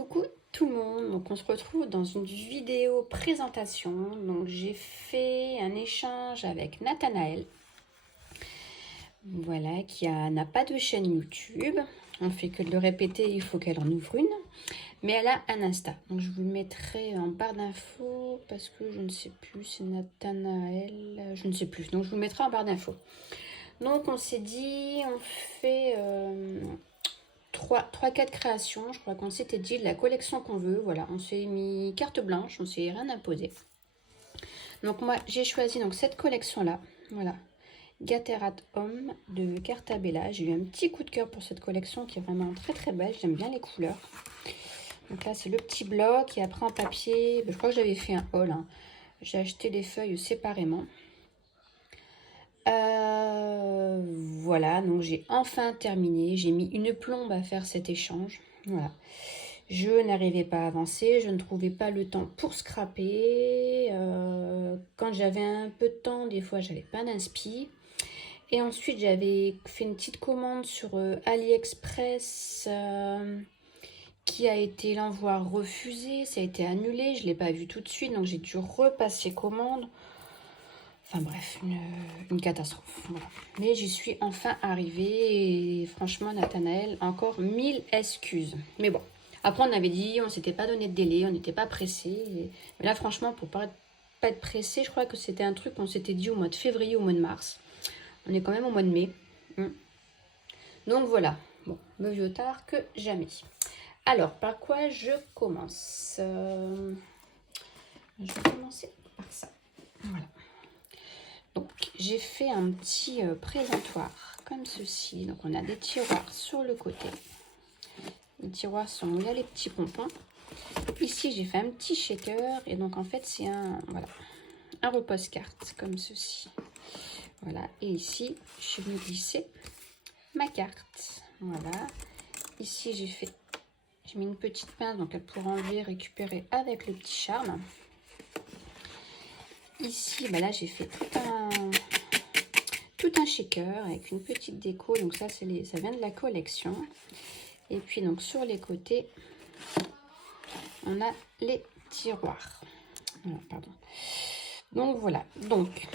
Coucou tout le monde, donc on se retrouve dans une vidéo présentation. Donc j'ai fait un échange avec Nathanaël, voilà, n'a pas de chaîne YouTube. On fait que de le répéter, il faut qu'elle en ouvre une. Mais elle a un Insta, donc je vous le mettrai en barre d'infos parce que je ne sais plus, c'est Nathanaël, je ne sais plus, donc je vous le mettrai en barre d'infos. Donc on s'est dit, on fait 3-4 créations, je crois qu'on s'était dit de la collection qu'on veut, voilà, on s'est mis carte blanche, on s'est rien imposé. Donc moi j'ai choisi donc cette collection là, voilà, Gaterat Homme de Cartabella. J'ai eu un petit coup de cœur pour cette collection qui est vraiment très très belle, j'aime bien les couleurs. Donc là c'est le petit bloc et après en papier, je crois que j'avais fait un haul, hein. J'ai acheté les feuilles séparément. Voilà, donc j'ai enfin terminé. J'ai mis une plombe à faire cet échange. Voilà. Je n'arrivais pas à avancer, je ne trouvais pas le temps pour scraper. Quand j'avais un peu de temps, des fois, j'avais pas d'inspi. Et ensuite, j'avais fait une petite commande sur AliExpress qui a été l'envoi refusé. Ça a été annulé, je ne l'ai pas vu tout de suite, donc j'ai dû repasser commande. Enfin bref, une catastrophe. Voilà. Mais j'y suis enfin arrivée et franchement, Nathanaël, encore 1000 excuses. Mais bon, après on avait dit, on s'était pas donné de délai, on n'était pas pressé. Mais là, franchement, pour pas être pressé, je crois que c'était un truc qu'on s'était dit au mois de février, au mois de mars. On est quand même au mois de mai. Donc voilà, bon, mieux vaut tard que jamais. Alors, par quoi je commence Je vais commencer par ça. Voilà. Donc, j'ai fait un petit présentoir comme ceci. Donc, on a des tiroirs sur le côté. Les tiroirs sont où il y a les petits pompons. Ici, j'ai fait un petit shaker. Et donc, en fait, c'est voilà, un repose-carte comme ceci. Voilà. Et ici, je vais glisser ma carte. Voilà. Ici, j'ai mis une petite pince. Donc, elle pourra enlever, récupérer avec le petit charme. Ici, bah là, j'ai fait tout un shaker avec une petite déco. Donc ça, ça vient de la collection. Et puis donc sur les côtés, on a les tiroirs. Voilà, pardon. Donc voilà. Donc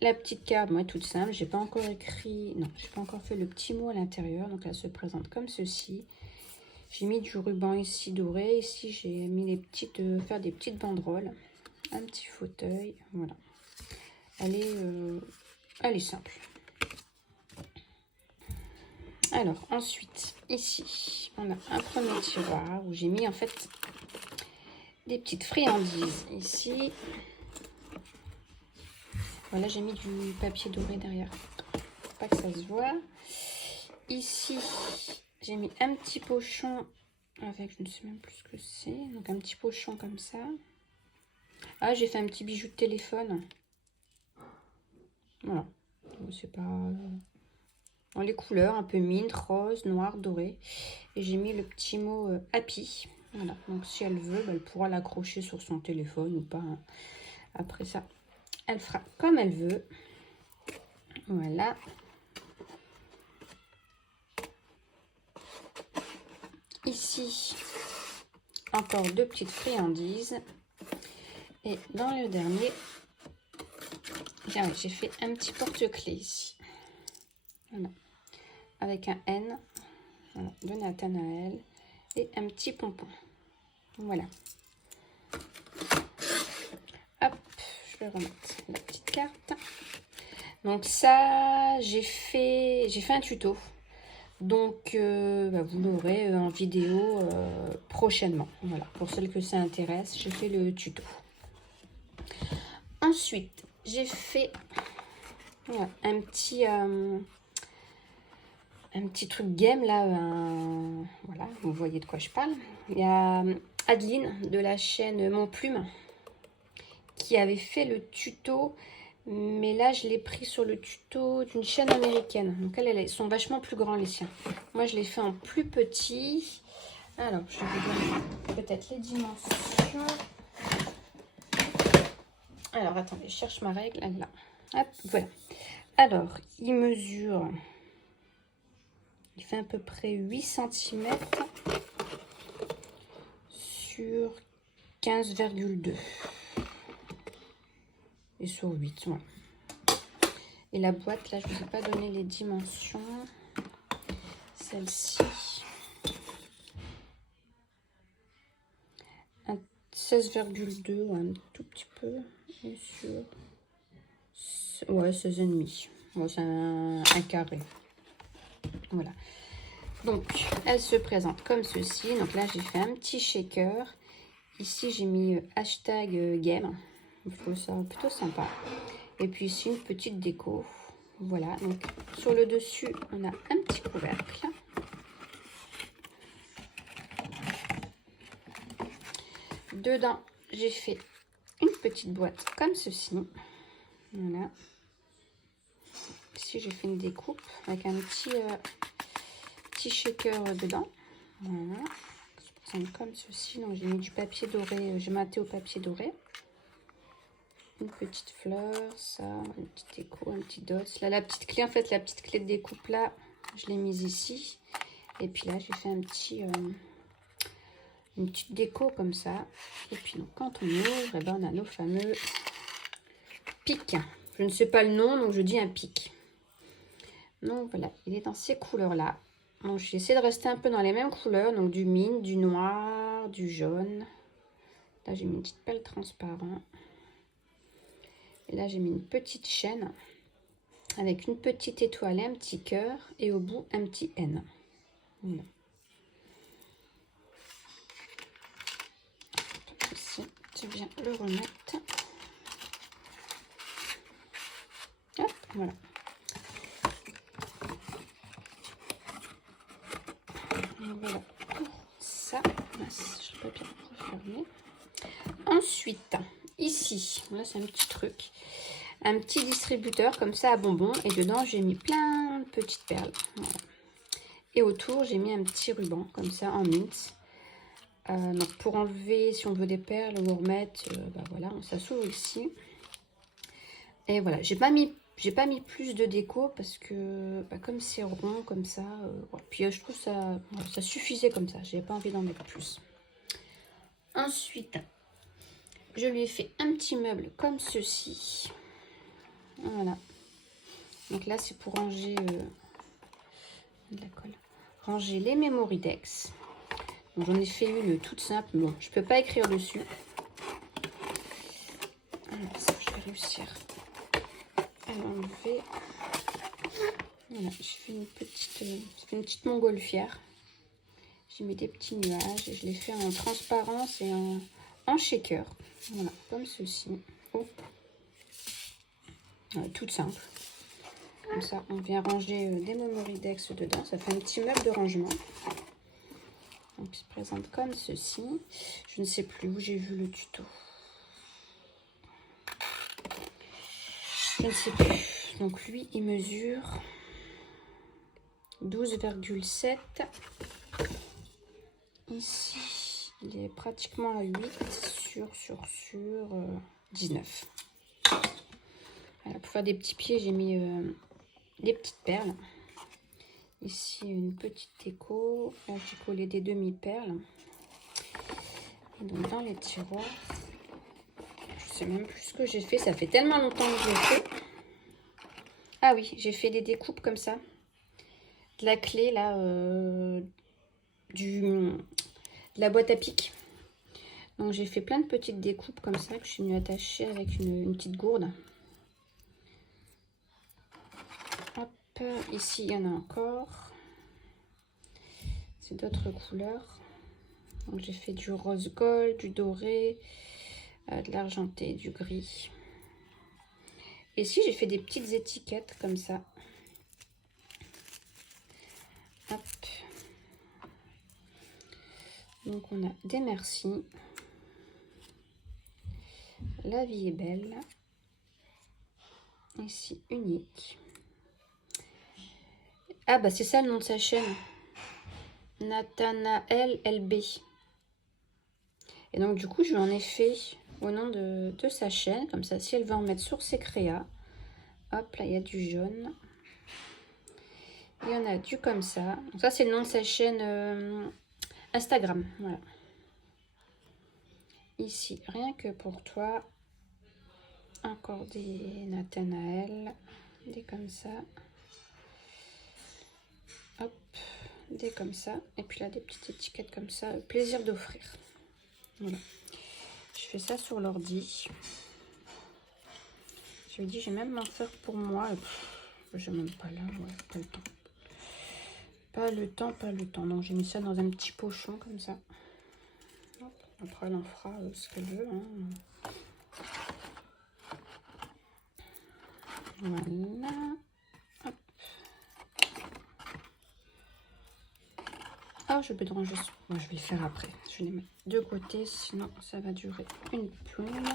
la petite carte, moi toute simple. J'ai pas encore écrit, non, j'ai pas encore fait le petit mot à l'intérieur. Donc elle se présente comme ceci. J'ai mis du ruban ici doré. Ici j'ai mis les petites, faire des petites banderoles. Un petit fauteuil. Voilà. Elle est simple. Alors ensuite, ici, on a un premier tiroir où j'ai mis en fait des petites friandises. Ici, voilà, j'ai mis du papier doré derrière, pour pas que ça se voit. Ici, j'ai mis un petit pochon avec, je ne sais même plus ce que c'est, donc un petit pochon comme ça. Ah, j'ai fait un petit bijou de téléphone. Voilà, c'est pas... dans les couleurs, un peu mint, rose, noir, doré. Et j'ai mis le petit mot happy. Voilà, donc si elle veut, bah, elle pourra l'accrocher sur son téléphone ou pas, hein. Après ça, elle fera comme elle veut. Voilà. Ici, encore deux petites friandises. Et dans le dernier, j'ai fait un petit porte-clés ici. Voilà. Avec un N, voilà, de Nathanaël et un petit pompon. Voilà. Hop, je vais remettre la petite carte. Donc ça, j'ai fait un tuto. Donc bah, vous l'aurez en vidéo prochainement. Voilà, pour celles que ça intéresse, j'ai fait le tuto. Ensuite, j'ai fait voilà, un petit truc game là. Voilà, vous voyez de quoi je parle. Il y a Adeline de la chaîne Mon Plume qui avait fait le tuto. Mais là, je l'ai pris sur le tuto d'une chaîne américaine. Donc, elles sont vachement plus grands, les siens. Moi, je l'ai fait en plus petit. Alors, je vais vous donner peut-être les dimensions. Alors, attendez, je cherche ma règle. Là. Hop, voilà. Alors, il mesure... Il fait à peu près 8 cm 15,2. Et sur 8, ouais. Et la boîte, là, je ne vous ai pas donné les dimensions. Celle-ci. 16,2, ouais, un tout petit peu. Et sur... Ouais, 16,5. Ouais, c'est un carré. Voilà. Donc, elle se présente comme ceci. Donc là, j'ai fait un petit shaker. Ici, j'ai mis hashtag game. Je trouve ça plutôt sympa. Et puis ici, une petite déco. Voilà. Donc, sur le dessus, on a un petit couvercle. Dedans, j'ai fait une petite boîte comme ceci. Voilà. Ici, j'ai fait une découpe avec un petit shaker dedans. Voilà. Ça se présente comme ceci. Donc, j'ai mis du papier doré. J'ai maté au papier doré. Une petite fleur, ça, une petite déco, un petit dos. Là, la petite clé, en fait, la petite clé de découpe, là, je l'ai mise ici. Et puis là, j'ai fait un petit, une petite déco comme ça. Et puis, donc, quand on ouvre, eh ben, on a nos fameux pics. Je ne sais pas le nom, donc je dis un pic. Donc, voilà, il est dans ces couleurs-là. Donc, j'ai essayé de rester un peu dans les mêmes couleurs. Donc, du mine, du noir, du jaune. Là, j'ai mis une petite pelle transparente. Et là, j'ai mis une petite chaîne avec une petite étoile et un petit cœur. Et au bout, un petit N. Voilà. Ici, je viens le remettre. Hop, voilà. Et voilà pour ça. Je ne peux pas bien refermer. Ensuite, ici, là, c'est un petit truc. Un petit distributeur comme ça à bonbons. Et dedans, j'ai mis plein de petites perles. Voilà. Et autour, j'ai mis un petit ruban comme ça en mint. Donc pour enlever, si on veut des perles ou remettre, bah voilà, ça s'ouvre ici. Et voilà, j'ai pas mis plus de déco parce que bah, comme c'est rond comme ça, voilà. Puis je trouve ça, ça suffisait comme ça. J'ai pas envie d'en mettre plus. Ensuite, je lui ai fait un petit meuble comme ceci. Voilà. Donc là, c'est pour ranger de la colle. Ranger les Memoridex. J'en ai fait une toute simple. Bon, je peux pas écrire dessus. Alors, ça, je vais réussir à l'enlever. Voilà, j'ai fait une petite montgolfière. J'ai mis des petits nuages et je l'ai fait en transparence et en shaker. Voilà, comme ceci. Oh. Voilà, toute simple. Comme ça, on vient ranger des Memoridex dedans. Ça fait un petit meuble de rangement. Donc, il se présente comme ceci. Je ne sais plus où j'ai vu le tuto. Je ne sais plus. Donc, lui, il mesure 12,7. Ici, il est pratiquement à 8 sur 19. Voilà, pour faire des petits pieds, j'ai mis des petites perles. Ici, une petite déco. Là, j'ai collé des demi-perles. Et donc, dans les tiroirs, je sais même plus ce que j'ai fait. Ça fait tellement longtemps que j'ai fait. Ah oui, j'ai fait des découpes comme ça. De la clé, là, de la boîte à pic. Donc, j'ai fait plein de petites découpes comme ça que je suis venue attacher avec une petite gourde. Hop, ici, il y en a encore. C'est d'autres couleurs. Donc, j'ai fait du rose gold, du doré, de l'argenté, du gris. Et ici, j'ai fait des petites étiquettes comme ça. Hop. Donc, on a des merci. La vie est belle. Ici, unique. Ah, bah, c'est ça le nom de sa chaîne. Nathanaël LB. Et donc, du coup, je lui en ai fait au nom de sa chaîne. Comme ça, si elle veut en mettre sur ses créas. Hop, là, il y a du jaune. Il y en a du comme ça. Donc ça, c'est le nom de sa chaîne Instagram. Voilà. ici, rien que pour toi. Encore des Nathanaël, des comme ça. Hop, des comme ça. Et puis là, des petites étiquettes comme ça. Plaisir d'offrir. Voilà. Je fais ça sur l'ordi. Je me dis, j'ai même m'en faire pour moi. Je n'ai même pas là, ouais, pas le temps. Pas le temps, pas le temps. Non, j'ai mis ça dans un petit pochon comme ça. Hop. Après, elle en fera ce qu'elle veut. Hein. Voilà. Hop. Ah, je peux te ranger. Moi, je vais le faire après. Je vais les mettre de côté, sinon ça va durer une plume.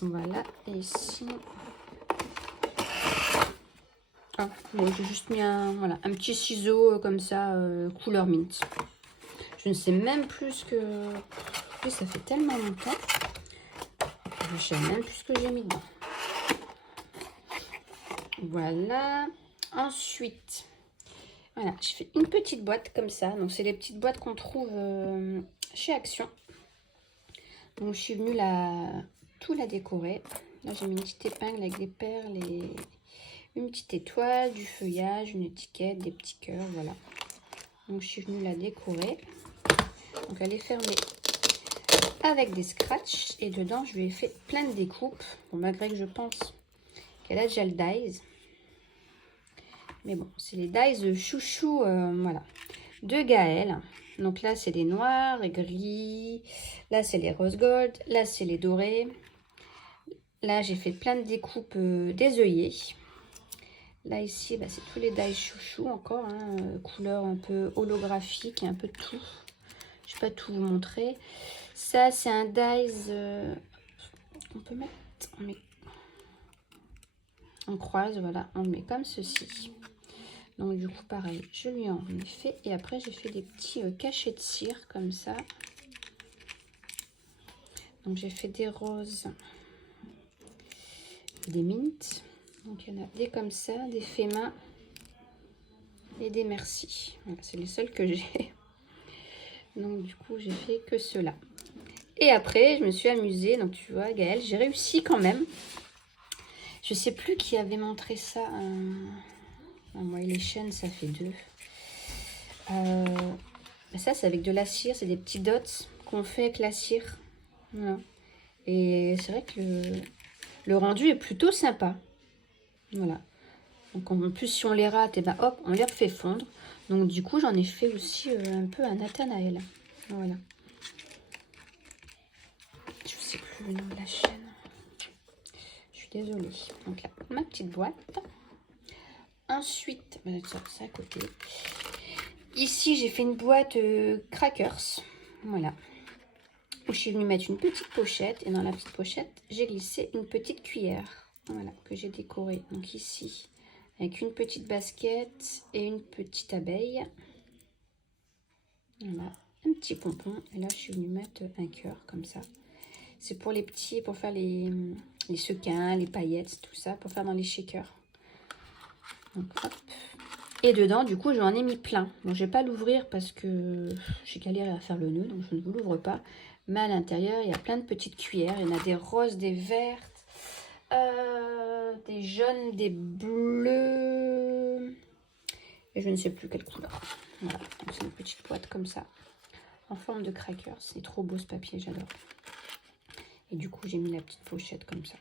Voilà. Et ici. Ah, bon, j'ai juste mis voilà, un petit ciseau comme ça, couleur mint. Je ne sais même plus ce que... Oui, ça fait tellement longtemps. Je ne sais même plus ce que j'ai mis dedans. Voilà. Ensuite, voilà, je fais une petite boîte comme ça. Donc, c'est les petites boîtes qu'on trouve chez Action. Donc, je suis venue tout la décorer. Là, j'ai mis une petite épingle avec des perles et une petite étoile, du feuillage, une étiquette, des petits cœurs, voilà. Donc, je suis venue la décorer. Donc, elle est fermée avec des scratchs. Et dedans, je lui ai fait plein de découpes. Bon, malgré que je pense qu'elle a déjà le dies. Mais bon, c'est les dies chouchou, voilà, de Gaëlle. Donc là, c'est les noirs et gris. Là, c'est les rose gold. Là, c'est les dorés. Là, j'ai fait plein de découpes des œillets. Là, ici, bah, c'est tous les dies chouchou encore. Hein, couleur un peu holographique et un peu de tout. Je ne vais pas tout vous montrer. Ça, c'est un dies. On peut mettre. On croise, voilà. On le met comme ceci. Donc du coup pareil, je lui en ai fait et après j'ai fait des petits cachets de cire comme ça. Donc j'ai fait des roses, des mints. Donc il y en a des comme ça, des faits main et des merci. Voilà, c'est les seuls que j'ai. Donc du coup j'ai fait que cela. Et après je me suis amusée. Donc tu vois Gaëlle, j'ai réussi quand même. Je sais plus qui avait montré ça. Moi les chaînes ça fait 2. Ça, c'est avec de la cire, c'est des petits dots qu'on fait avec la cire. Voilà. Et c'est vrai que le rendu est plutôt sympa. Voilà. Donc en plus, si on les rate, et ben hop, on les refait fondre. Donc du coup, j'en ai fait aussi un peu un Nathanaël. Voilà. Je sais plus le nom de la chaîne. Je suis désolée. Donc là, ma petite boîte. Ensuite, ça à côté. Ici, j'ai fait une boîte crackers. Voilà. Où je suis venue mettre une petite pochette. Et dans la petite pochette, j'ai glissé une petite cuillère. Voilà, que j'ai décorée. Donc ici, avec une petite basket et une petite abeille. Voilà, un petit pompon. Et là, je suis venue mettre un cœur comme ça. C'est pour les petits, pour faire les sequins, les paillettes, tout ça, pour faire dans les shakers. Donc, hop. Et dedans, du coup, j'en ai mis plein. Bon, je ne vais pas l'ouvrir parce que j'ai galéré à faire le nœud, donc je ne vous l'ouvre pas. Mais à l'intérieur, il y a plein de petites cuillères. Il y en a des roses, des vertes, des jaunes, des bleus. Et je ne sais plus quelle couleur. Voilà, donc c'est une petite boîte comme ça, en forme de cracker. C'est trop beau ce papier, j'adore. Et du coup, j'ai mis la petite pochette comme ça.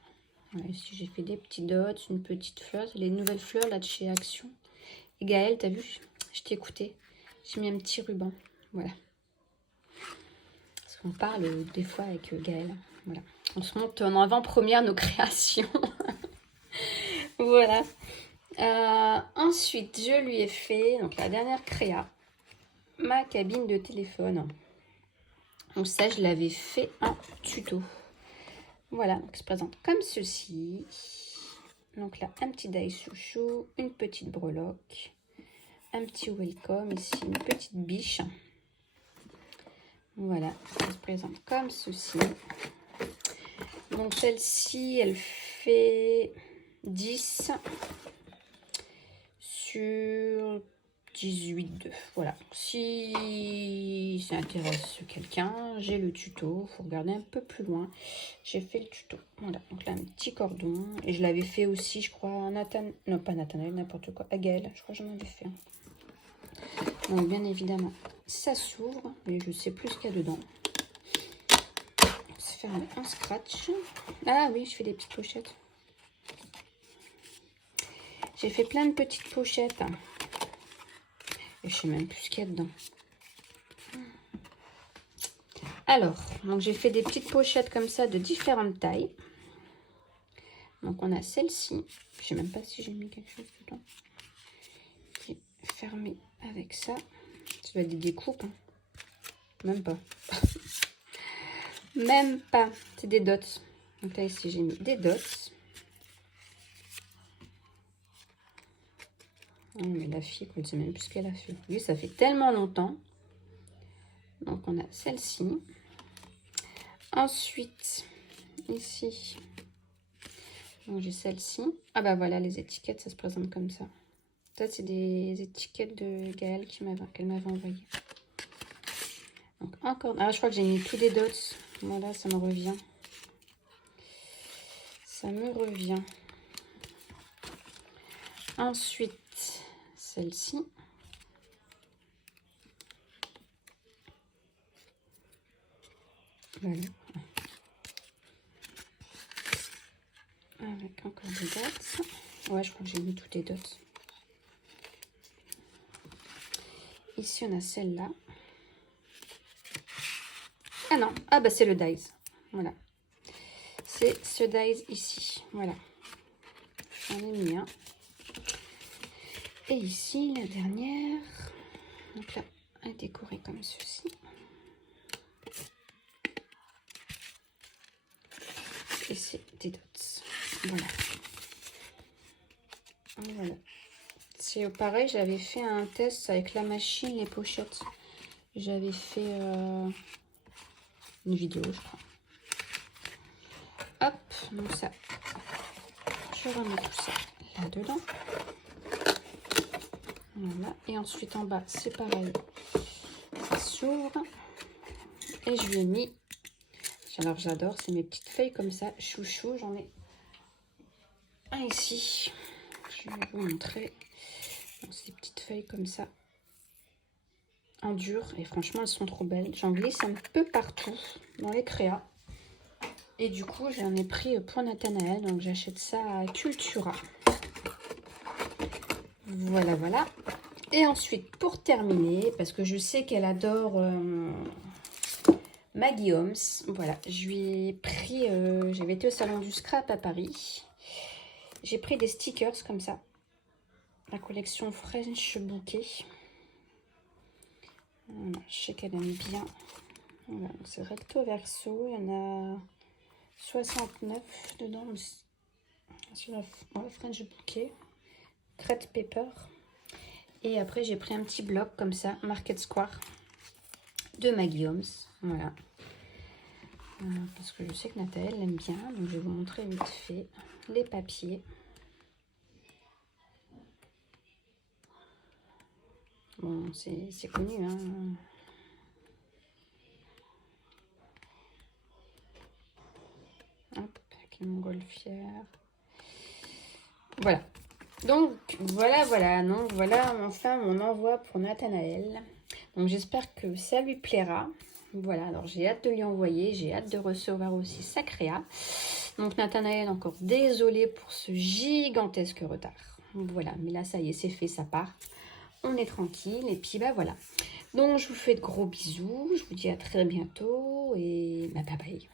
Voilà, ici, j'ai fait des petits dots, une petite fleur. Les nouvelles fleurs là de chez Action. Et Gaëlle, t'as vu, je t'ai écouté. J'ai mis un petit ruban. Voilà. Parce qu'on parle des fois avec Gaëlle. Voilà. On se monte en avant-première nos créations. Voilà. Ensuite, je lui ai fait, donc la dernière créa, ma cabine de téléphone. Donc ça, je l'avais fait en tuto. Voilà, donc il se présente comme ceci. Donc là, un petit die chouchou, une petite breloque, un petit welcome, ici une petite biche. Voilà, ça se présente comme ceci. Donc celle-ci, elle fait 10 sur 18,2. Voilà. Si ça intéresse quelqu'un, j'ai le tuto. Il faut regarder un peu plus loin. J'ai fait le tuto. Voilà. Donc là, un petit cordon. Et je l'avais fait aussi, je crois, à Nathan... Non, pas Nathanaël, n'importe quoi. À Gaël. Je crois que j'en avais fait. Donc, bien évidemment, ça s'ouvre. Mais je sais plus ce qu'il y a dedans. C'est fermé en scratch. Ah oui, je fais des petites pochettes. J'ai fait plein de petites pochettes. Et je sais même plus ce qu'il y a dedans. Alors, donc j'ai fait des petites pochettes comme ça de différentes tailles. Donc on a celle-ci. Je sais même pas si j'ai mis quelque chose dedans. Qui est fermée avec ça. Ça doit être des découpes. Hein. Même pas. Même pas. C'est des dots. Donc là ici j'ai mis des dots. Oh, mais la fille, elle ne sait même plus ce qu'elle a fait. Oui, ça fait tellement longtemps. Donc, on a celle-ci. Ensuite, ici, j'ai celle-ci. Ah bah voilà, les étiquettes, ça se présente comme ça. Ça, c'est des étiquettes de Gaëlle qu'elle m'avait envoyées. Donc, encore... Ah, je crois que j'ai mis tous des dots. Voilà, ça me revient. Ça me revient. Ensuite, celle-ci. Voilà. Avec encore des dots. Ouais, je crois que j'ai mis toutes les dots. Ici, on a celle-là. Ah non, ah bah c'est le dies. Voilà. C'est ce dies ici. Voilà. J'en ai mis un. Et ici, la dernière. Donc là, elle est décorée comme ceci. Et c'est des dots. Voilà. Voilà. C'est pareil, j'avais fait un test avec la machine, les pochettes. J'avais fait une vidéo, je crois. Hop, donc ça. Je remets tout ça là-dedans. Voilà. Et ensuite, en bas, c'est pareil. Ça s'ouvre. Et je lui ai mis... Alors, j'adore, c'est mes petites feuilles comme ça. Chouchou, j'en ai un ici. Je vais vous montrer. Ces petites feuilles comme ça. En dur. Et franchement, elles sont trop belles. J'en glisse un peu partout dans les créas. Et du coup, j'en ai pris pour Nathanaël. Donc, j'achète ça à Cultura. Voilà, voilà. Et ensuite, pour terminer, parce que je sais qu'elle adore Maggie Holmes, voilà, je lui ai pris, j'avais été au salon du scrap à Paris. J'ai pris des stickers comme ça, la collection French Bouquet. Voilà, je sais qu'elle aime bien. Voilà, c'est recto verso, il y en a 69 dedans. Sur la French Bouquet, crête paper. Et après, j'ai pris un petit bloc comme ça, Market Square, de Maggie Holmes. Voilà. Parce que je sais que Nathalie l'aime bien. Donc, je vais vous montrer vite fait les papiers. Bon, c'est connu, hein. Hop, avec une montgolfière. Voilà. Donc, voilà. Donc, voilà enfin mon envoi pour Nathanaël. Donc, j'espère que ça lui plaira. Voilà, alors j'ai hâte de lui envoyer. J'ai hâte de recevoir aussi sa créa. Donc, Nathanaël, encore désolé pour ce gigantesque retard. Voilà, mais là, ça y est, c'est fait, ça part. On est tranquille. Et puis, bah voilà. Donc, je vous fais de gros bisous. Je vous dis à très bientôt. Et bah, bye bye.